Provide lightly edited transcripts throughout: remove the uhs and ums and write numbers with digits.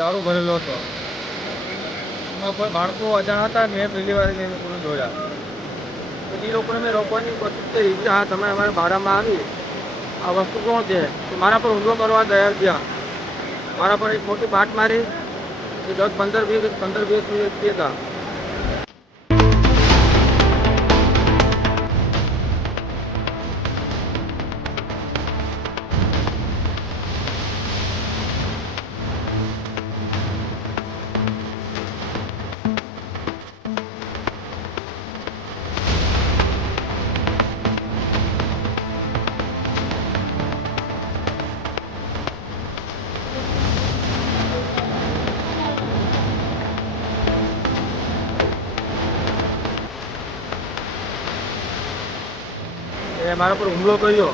દારૂ ભરેલો હતો. એમાં કોઈ બાળકો અજાણ હતા. મેં પહેલી વાર એ લોકોને જોયા. પછી એ લોકોને મેં રોકવાની કોશિશ કરી કે હા તમે અમારા ભાડામાં આવી આ વસ્તુ શું છે. તો મારા પર હુમલો કરવા ગયા. મારા પર એક મોટી બાટ મારી. એ 10-15-20 વ્યક્તિ હતા. એ મારા પર હુમલો કર્યો.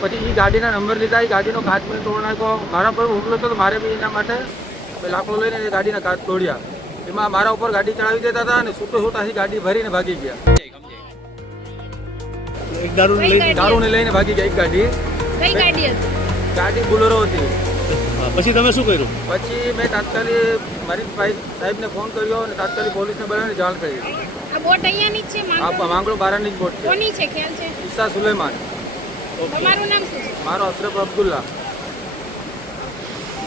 પછી એ ગાડીના નંબર લીધા. એ ગાડીનો કાચ મેં તોડ નાખ્યો. મારા પર હુમલો થયો તો મારે બી એના માટે લાકડો લઈને એ ગાડીના કાચ તોડ્યા. એમાં મારા ઉપર ગાડી ચડાવી દેતા હતા અને છૂટો છૂટાથી ગાડી ભરીને ભાગી ગયા. એક દારૂને લઈને ભાગી ગયા. એક ગાડી. કઈ ગાડી હતી? ગાડી બુલેરો હતી. પછી તમે શું કર્યું? પછી મેં તાત્કાલિક મારી સાહેબને ફોન કર્યો અને તાત્કાલિક પોલીસને બોલાવીને જાણ કરી. આ બોટ અહીંયાની જ છે? માંગરો બારાની જ બોટ છે. કોની છે ખ્યાલ છે? ઈસા સુલેમાન. તમારું નામ શું છે? મારો અશરફ અબ્દુલ્લા.